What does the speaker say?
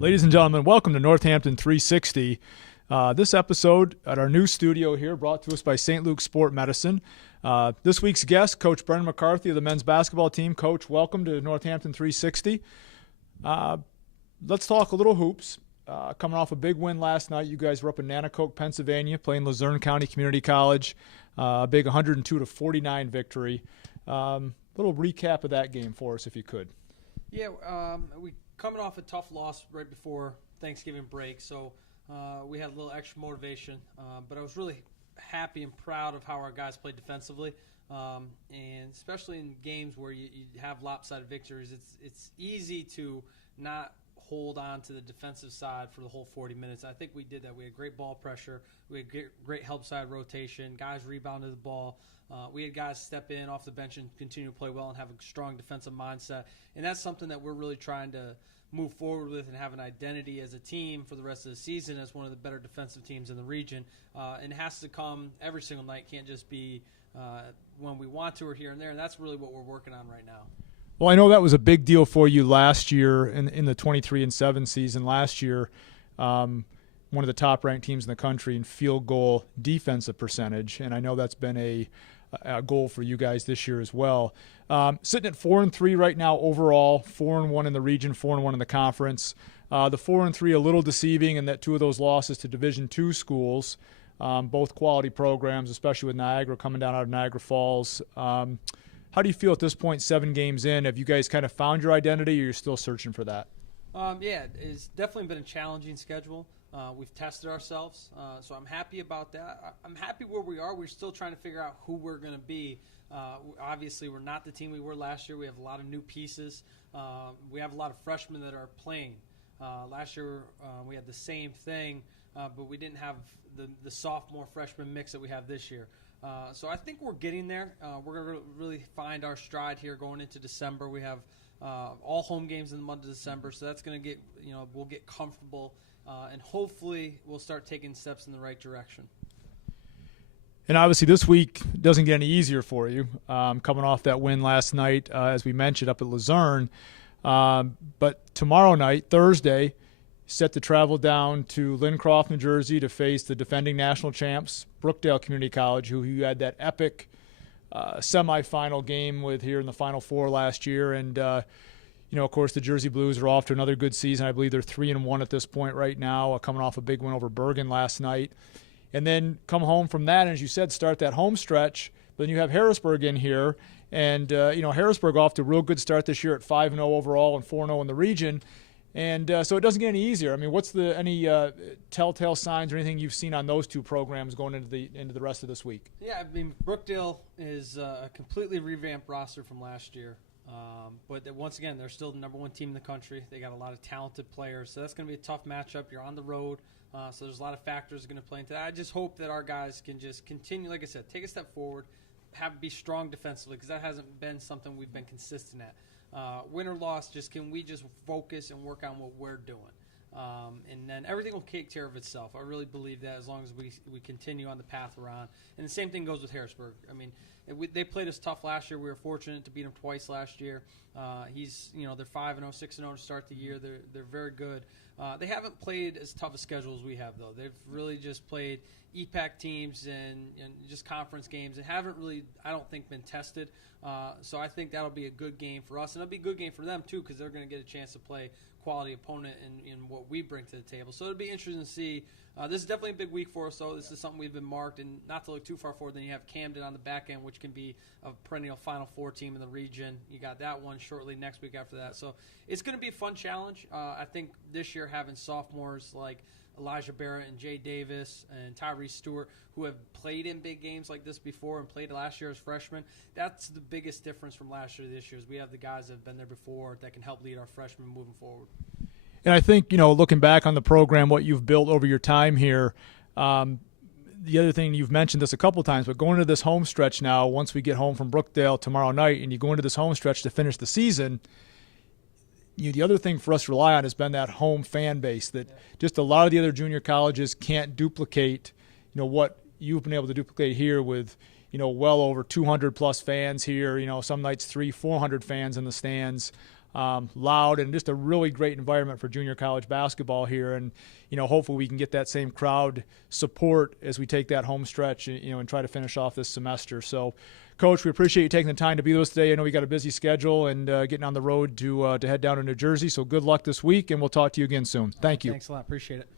Ladies and gentlemen, welcome to Northampton 360. This episode at our new studio here, brought to us by St. Luke's Sport Medicine. This week's guest, Coach Brennan McCarthy of the men's basketball team. Coach, welcome to Northampton 360. Let's talk a little hoops. Coming off a big win last night, you guys were up in Nanticoke, Pennsylvania, playing Luzerne County Community College. A big 102-49 victory. Little recap of that game for us, if you could. Yeah, we coming off a tough loss right before Thanksgiving break, so we had a little extra motivation. But I was really happy and proud of how our guys played defensively, and especially in games where you have lopsided victories, it's easy to not hold on to the defensive side for the whole 40 minutes. I think we did that. We had great ball pressure. We had great help side rotation. Guys rebounded the ball. We had guys step in off the bench and continue to play well and have a strong defensive mindset. And that's something that we're really trying to move forward with and have an identity as a team for the rest of the season as one of the better defensive teams in the region. And it has to come every single night. Can't just be when we want to or here and there. And that's really what we're working on right now. Well, I know that was a big deal for you last year in the 23-7 season. Last year, one of the top-ranked teams in the country in field goal defensive percentage, and I know that's been a goal for you guys this year as well. Sitting at 4-3 right now overall, 4-1 in the region, 4-1 in the conference. The 4-3 a little deceiving in that two of those losses to Division II schools, both quality programs, especially with Niagara coming down out of Niagara Falls. How do you feel at this point, 7 games in? Have you guys kind of found your identity, or you're still searching for that? Yeah, it's definitely been a challenging schedule. We've tested ourselves, so I'm happy about that. I'm happy where we are. We're still trying to figure out who we're going to be. Obviously, we're not the team we were last year. We have a lot of new pieces. We have a lot of freshmen that are playing. Last year, we had the same thing, but we didn't have the sophomore freshman mix that we have this year. So I think we're getting there. We're going to really find our stride here going into December. We have all home games in the month of December, so that's going to get, we'll get comfortable, and hopefully we'll start taking steps in the right direction. And obviously this week doesn't get any easier for you, coming off that win last night, as we mentioned, up at Luzerne. But tomorrow night, Thursday, set to travel down to Lincroft, New Jersey to face the defending national champs, Brookdale Community College, who you had that epic semifinal game with here in the Final Four last year. And, of course, the Jersey Blues are off to another good season. I believe they're 3-1 at this point right now, coming off a big win over Bergen last night. And then come home from that, and as you said, start that home stretch. But then you have Harrisburg in here. And, Harrisburg off to a real good start this year at 5-0 overall and 4-0 in the region. And so it doesn't get any easier. I mean, what's any telltale signs or anything you've seen on those two programs going into the rest of this week? Yeah, I mean, Brookdale is a completely revamped roster from last year. But once again, they're still the number one team in the country. They got a lot of talented players, so that's going to be a tough matchup. You're on the road, so there's a lot of factors going to play into that. I just hope that our guys can just continue, like I said, take a step forward, be strong defensively, because that hasn't been something we've been consistent at. Win or loss, can we just focus and work on what we're doing? And then everything will take care of itself. I really believe that as long as we continue on the path we're on. And the same thing goes with Harrisburg. I mean, they played us tough last year. We were fortunate to beat them twice last year. They're 5-0, 6-0 to start the year. They're very good. They haven't played as tough a schedule as we have, though. They've really just played EPAC teams and just conference games and haven't really, I don't think, been tested. So I think that'll be a good game for us. And it'll be a good game for them, too, because they're going to get a chance to play quality opponent in what we bring to the table. So it'll be interesting to see. This is definitely a big week for us, though. This is something we've been marked, and not to look too far forward, then you have Camden on the back end, which can be a perennial Final Four team in the region. You got that one shortly next week after that. So it's going to be a fun challenge. I think this year having sophomores like Elijah Barrett and Jay Davis and Tyrese Stewart, who have played in big games like this before and played last year as freshmen, that's the biggest difference from last year to this year. Is we have the guys that have been there before that can help lead our freshmen moving forward. And I think, looking back on the program, what you've built over your time here, the other thing, you've mentioned this a couple times, but going into this home stretch now, once we get home from Brookdale tomorrow night and you go into this home stretch to finish the season, the other thing for us to rely on has been that home fan base that just a lot of the other junior colleges can't duplicate, what you've been able to duplicate here with, well over 200 plus fans here, some nights 300-400 fans in the stands. loud, and just a really great environment for junior college basketball here. And, hopefully we can get that same crowd support as we take that home stretch, and try to finish off this semester. So, Coach, we appreciate you taking the time to be with us today. I know we got a busy schedule and getting on the road to head down to New Jersey. So good luck this week, and we'll talk to you again soon. Thank you. Thanks a lot. Appreciate it.